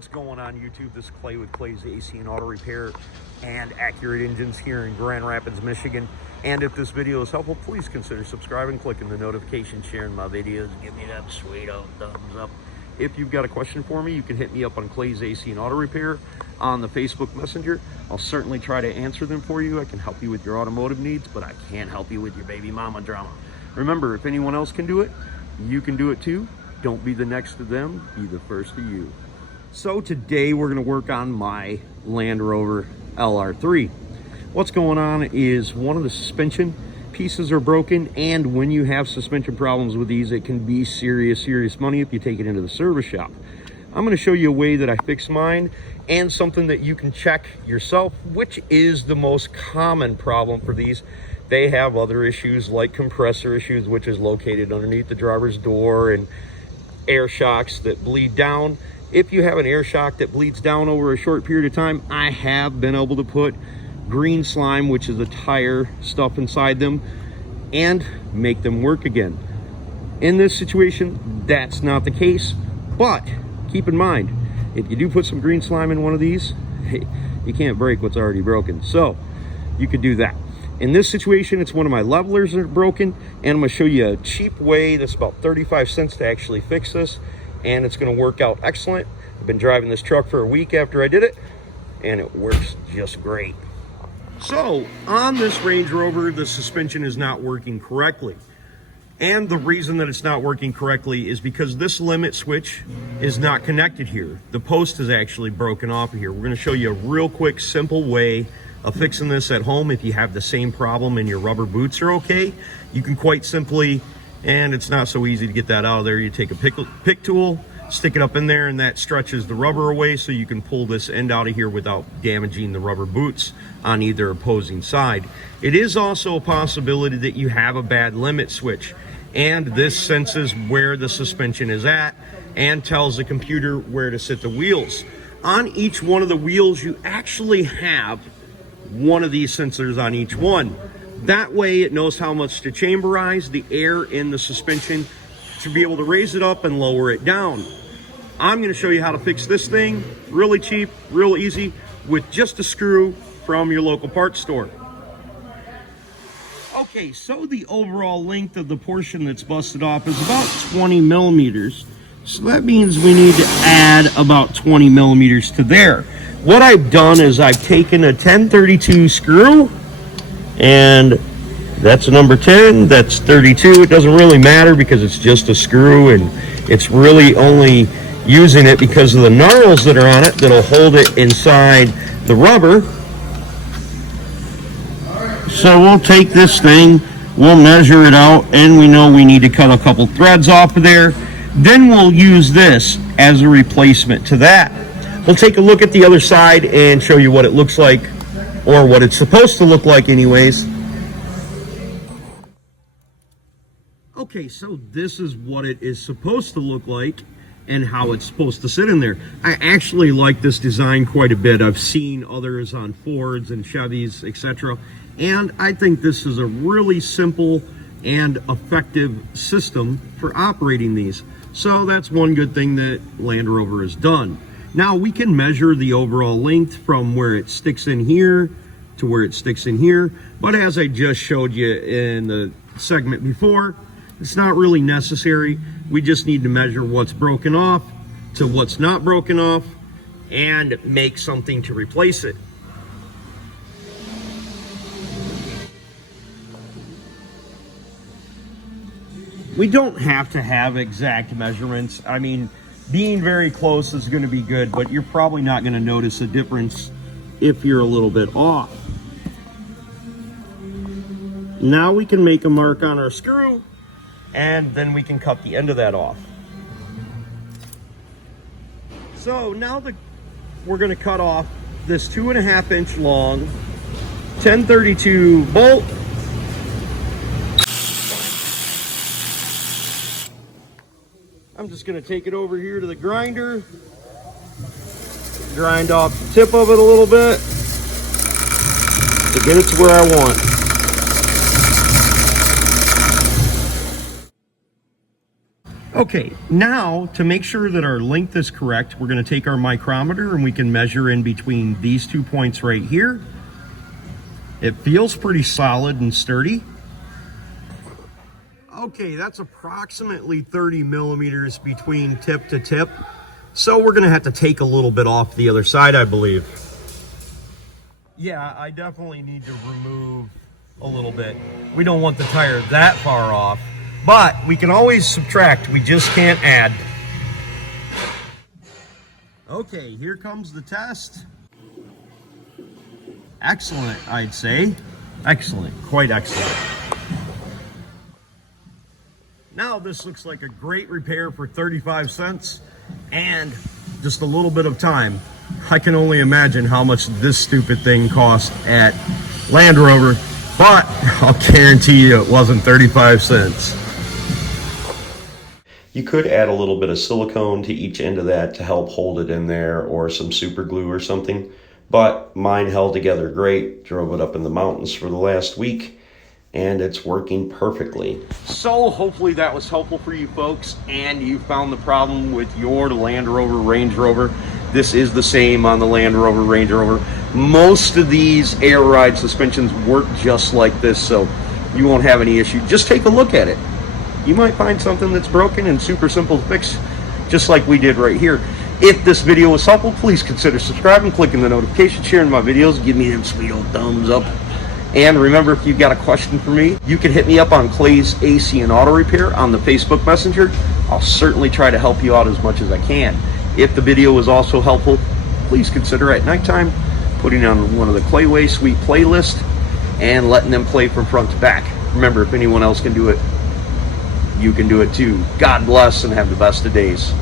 What's going on, YouTube? This is Clay with Clay's AC and Auto Repair and Accurate Engines here in Grand Rapids, Michigan. And if this video is helpful, please consider subscribing, clicking the notification, sharing my videos, give me that sweet old thumbs up. If you've got a question for me, you can hit me up on Clay's AC and Auto Repair on the Facebook Messenger. I'll certainly try to answer them for you. I can help you with your automotive needs, but I can't help you with your baby mama drama. Remember, if anyone else can do it, you can do it too. Don't be the next to them, be the first to you. So today we're going to work on my Land Rover LR3. What's going on is one of the suspension pieces are broken, and when you have suspension problems with these, it can be serious money if you take it into the service shop. I'm going to show you a way that I fix mine and something that you can check yourself, which is the most common problem for these. They have other issues like compressor issues, which is located underneath the driver's door, and air shocks that bleed down. If you have an air shock that bleeds down over a short period of time, I have been able to put green slime, which is the tire stuff inside them, and make them work again. In this situation, that's not the case, but keep in mind, if you do put some green slime in one of these, hey, you can't break what's already broken, so you could do that. In this situation, it's one of my levelers that are broken, and I'm going to show you a cheap way that's about 35 cents to actually fix this, and it's going to work out excellent. I've been driving this truck for a week after I did it, and it works just great. So, on this Range Rover, the suspension is not working correctly. And the reason that it's not working correctly is because this limit switch is not connected here. The post is actually broken off of here. We're going to show you a real quick, simple way of fixing this at home. If you have the same problem and your rubber boots are okay, you can quite simply, and it's not so easy to get that out of there, you take a pick tool, stick it up in there, and that stretches the rubber away so you can pull this end out of here without damaging the rubber boots on either opposing side. It is also a possibility that you have a bad limit switch, and this senses where the suspension is at and tells the computer where to sit the wheels. On each one of the wheels, you actually have one of these sensors on each one. That way it knows how much to chamberize the air in the suspension to be able to raise it up and lower it down. I'm going to show you how to fix this thing really cheap, real easy, with just a screw from your local parts store. Okay, so the overall length of the portion that's busted off is about 20 millimeters. So that means we need to add about 20 millimeters to there. What I've done is I've taken a 1032 screw, and that's a number 10, that's 32. It doesn't really matter because it's just a screw, and it's really only using it because of the knurls that are on it that'll hold it inside the rubber. So we'll take this thing, we'll measure it out, and we know we need to cut a couple threads off of there. Then we'll use this as a replacement to that. We'll take a look at the other side and show you what it looks like, or what it's supposed to look like anyways. Okay, so this is what it is supposed to look like and how it's supposed to sit in there. I actually like this design quite a bit. I've seen others on Fords and Chevys, etc. And I think this is a really simple and effective system for operating these. So that's one good thing that Land Rover has done. Now we can measure the overall length from where it sticks in here to where it sticks in here. But as I just showed you in the segment before, it's not really necessary. We just need to measure what's broken off to what's not broken off and make something to replace it. We don't have to have exact measurements. I mean, being very close is going to be good, but you're probably not going to notice a difference if you're a little bit off. Now we can make a mark on our screw, and then we can cut the end of that off. So now we're going to cut off this 2.5 inch long 1032 bolt. I'm just going to take it over here to the grinder, grind off the tip of it a little bit to get it to where I want. Okay, now to make sure that our length is correct, we're going to take our micrometer and we can measure in between these 2 points right here. It feels pretty solid and sturdy. Okay, that's approximately 30 millimeters between tip to tip. So we're going to have to take a little bit off the other side, I believe. Yeah, I definitely need to remove a little bit. We don't want the tire that far off, but we can always subtract. We just can't add. Okay, here comes the test. Excellent, I'd say. Excellent, quite excellent. Now this looks like a great repair for 35 cents and just a little bit of time. I can only imagine how much this stupid thing cost at Land Rover, but I'll guarantee you it wasn't 35 cents. You could add a little bit of silicone to each end of that to help hold it in there, or some super glue or something, but mine held together great. Drove it up in the mountains for the last week and it's working perfectly. So hopefully that was helpful for you folks and you found the problem with your Land Rover, Range Rover. This is the same on the Land Rover, Range Rover. Most of these air ride suspensions work just like this, so you won't have any issue. Just take a look at it. You might find something that's broken and super simple to fix, just like we did right here. If this video was helpful, please consider subscribing, clicking the notification, sharing my videos, give me them sweet old thumbs up. And remember, if you've got a question for me, you can hit me up on Clay's AC and Auto Repair on the Facebook Messenger. I'll certainly try to help you out as much as I can. If the video was also helpful, please consider at nighttime putting on one of the Clayway Suite playlist and letting them play from front to back. Remember, if anyone else can do it, you can do it too. God bless and have the best of days.